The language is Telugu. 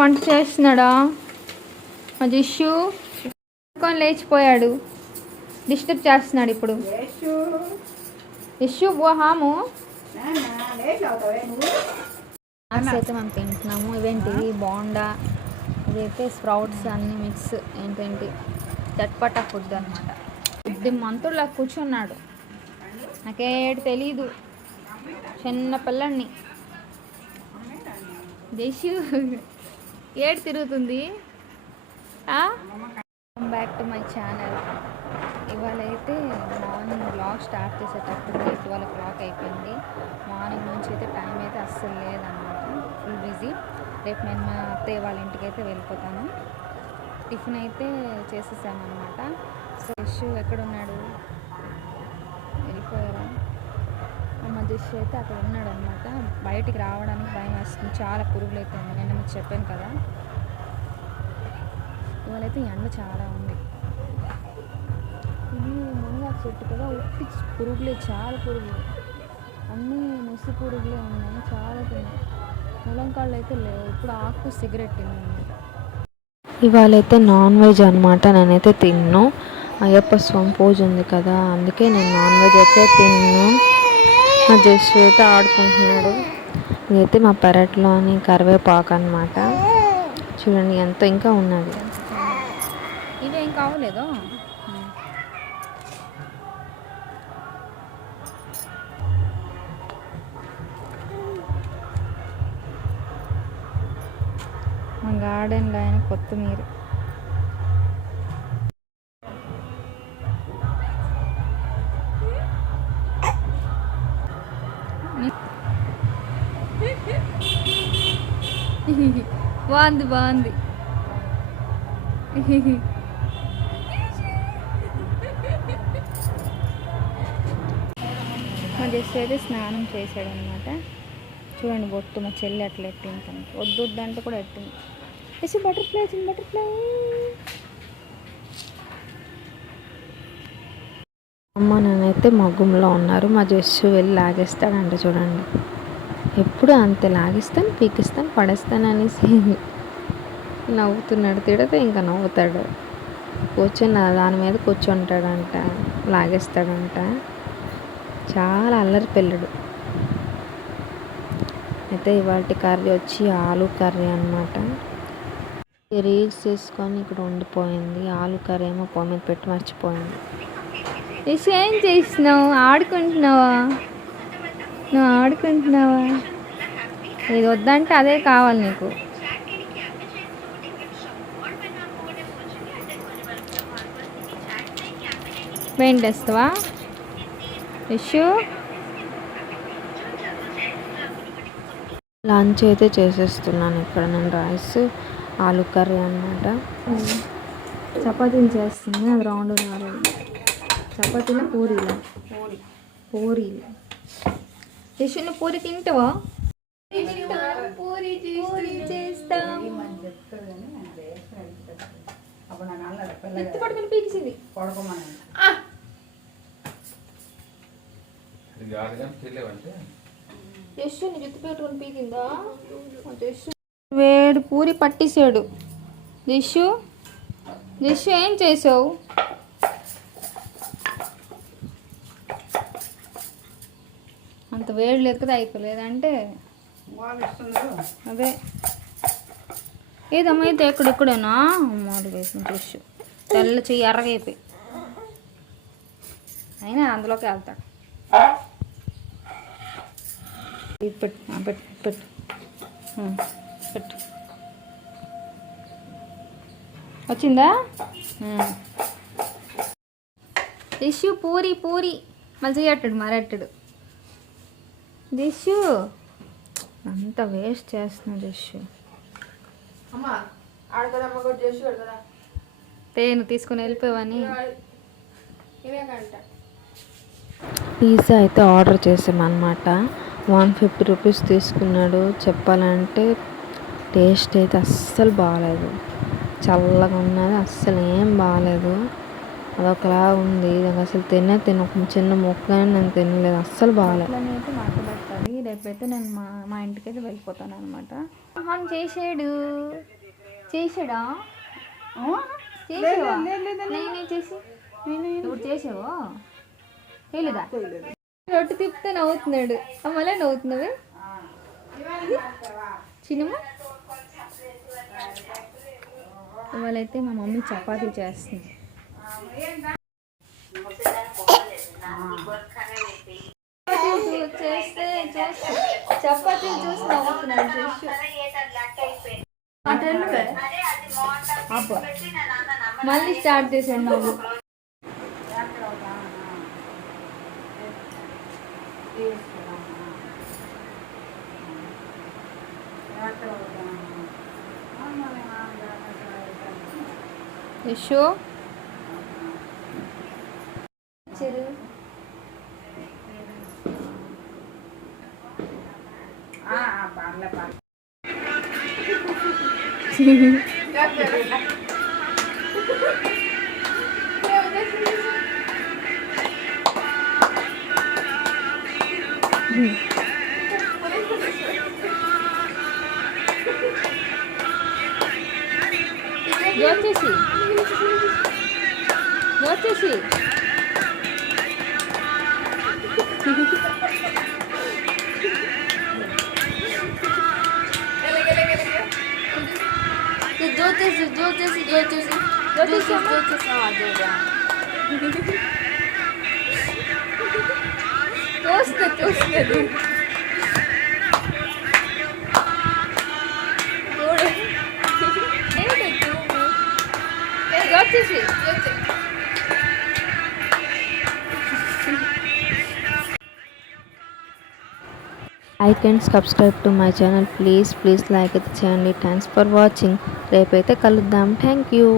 వంట చేస్తున్నాడా మా జిష్యు లేచిపోయాడు. డిస్టర్బ్ చేస్తున్నాడు ఇప్పుడు. జిష్యు హాము అయితే మనం తింటున్నాము. ఇవేంటి బోండా, ఇదైతే స్ప్రౌట్స్ అన్ని మిక్స్ ఏంటంటే చట్పటా ఫుడ్ అనమాట. ఇది మంతుడులా కూర్చున్నాడు. నాకేటి తెలీదు, చిన్న పిల్లని. దేశు ఏడు తిరుగుతుంది. Welcome back to my channel. ఇవాళ అయితే మార్నింగ్ బ్లాగ్ స్టార్ట్ చేసేటప్పుడు 12 o'clock అయిపోయింది. మార్నింగ్ నుంచి అయితే టైం అయితే అస్సలు లేదన్నమాట, ఫుల్ బిజీ. రేపు నేను మా అత్తయ్య వాళ్ళ ఇంటికి అయితే వెళ్ళిపోతాను. టిఫిన్ అయితే చేసేసాను అనమాట. సో యశు ఎక్కడున్నాడు, వెళ్ళిపోయారా? మా దిశ అయితే అక్కడ ఉన్నాడు అనమాట. బయటికి రావడానికి భయం వేస్తుంది, చాలా పురుగులు అయితే ఉంది. నేను మీకు చెప్పాను కదా, ఇవాళైతే ఎండ చాలా ఉంది. ఇది మునగాకు చెట్టు కదా, ఉప్పి పురుగులే, చాలా పురుగులు, అన్నీ ముసి పురుగులే ఉన్నాయి, చాలా తిన్నాయి. ములంకాళ్ళు అయితే లేవు. ఇప్పుడు ఆకు సిగరెట్ తిన్నాను. ఇవాళైతే నాన్ వెజ్ అనమాట. నేనైతే తిన్ను, అయ్యప్ప స్వామి పూజ ఉంది కదా, అందుకే నేను నాన్ వెజ్ అయితే తిన్ను. మా జస్ట్ అయితే ఆడుకుంటున్నాడు. ఇదైతే మా పెరట్లోని కరివేపాకు అనమాట. చూడండి ఎంత ఇంకా ఉన్నది. ఇవేం కావలేదు. మా గార్డెన్లో అయిన కొత్తిమీర. బాగుంది బాగుంది. మా జస్ట్ అయితే స్నానం చేశాడు అనమాట. చూడండి బొట్టు మా చెల్లి అట్లా ఎట్టింది తనకి. వద్దు వద్దంటే కూడా ఎట్టింది. వేసి బటర్ఫ్లై వచ్చింది, బటర్ఫ్లై. అమ్మ నేనైతే మగ్గుంలో ఉన్నారు. మా జస్సు వెళ్ళి లాగేస్తాడంట. చూడండి ఎప్పుడు అంతే, లాగిస్తాను, పీకిస్తాను, పడేస్తాను అనేసి నవ్వుతున్నాడు. తిడితే ఇంకా నవ్వుతాడు. కూర్చొని దాని మీద కూర్చుంటాడంట, లాగేస్తాడంట. చాలా అల్లరి పిల్లడు. అయితే ఇవాళ కర్రీ వచ్చి ఆలు కర్రీ అనమాట. రీల్స్ చేసుకొని ఇక్కడ ఉండిపోయింది. ఆలు కర్రీ ఏమో పొయ్యి మీద పెట్టి మర్చిపోయింది. ఏం చేస్తున్నావు? ఆడుకుంటున్నావా? నువ్వు ఆడుకుంటున్నావా? ఇది వద్దంటే అదే కావాలి నీకు. పెయింట్ వేస్తావా ఇష్యూ? లంచ్ అయితే చేసేస్తున్నాను ఇక్కడ నేను. రైస్, ఆలు కర్రీ అనమాట. చపాతీలు చేస్తుంది, అది రౌండ్ రాలేదు. చపాతీలో పూరీలు, పూరీలు. యశ్వంత్ పూరి తింటావా? పూరి చేస్తాం. ఎత్తి పట్టుకుని పీకిసింది. యశ్వంత్ జుత్తు పెట్టుకుని పీకిందా? వేడు పూరి పట్టేసాడు. దిషు దిషు ఏం చేసావు? అంత వేడి లేదు కదా, అయిపోలేదంటే అదే ఏదమ్మా అయితే ఎక్కడెక్కడేనా మాడు వేసిన చూసు తెల్ల చెయ్యి ఎర్రగైపోయి, అయినా అందులోకి వెళ్తాడు. పెట్టు పెట్టు పెట్టు పెట్టు. వచ్చిందా? దిషు పూరి పూరి మళ్ళీ చేయట్టాడు, మరట్టాడు. దిషు అంత వేస్ట్ చేస్తున్నాడు. దిషు తేను తీసుకుని వెళ్ళిపోవని. పిజ్జా అయితే ఆర్డర్ చేసామన్నమాట. 150 రూపీస్ తీసుకున్నాడు. చెప్పాలంటే టేస్ట్ అయితే అస్సలు బాగాలేదు, చల్లగా ఉన్నది, అస్సలు ఏం బాగాలేదు. అదొకలా ఉంది. అసలు ఒక చిన్న ముక్క నేను తినలేదు, అస్సలు బాగాలేదు. రేపైతే నేను మా ఇంటికైతే వెళ్ళిపోతాను అనమాట. మనం చేసాడా చేసావా ఇప్పుడు చేసావా చేయలేదా? రొట్టె తిప్పితే నవ్వుతున్నాడు. మళ్ళీ నవ్వుతున్నావే చిన్నమా. ఇవాళైతే మా మమ్మీ చపాతీ చేస్తుంది. చపాతీ చూసి నవ్వుతున్నాడు. మళ్ళీ స్టార్ట్ చేసాడు నవ్వు. యశో వచ్చేసి వచ్చేసి చూస్తుంది వచ్చేసి like and subscribe to my channel. Please like అయితే చేయండి. Thanks for watching. రేపైతే కలుద్దాం. Thank you.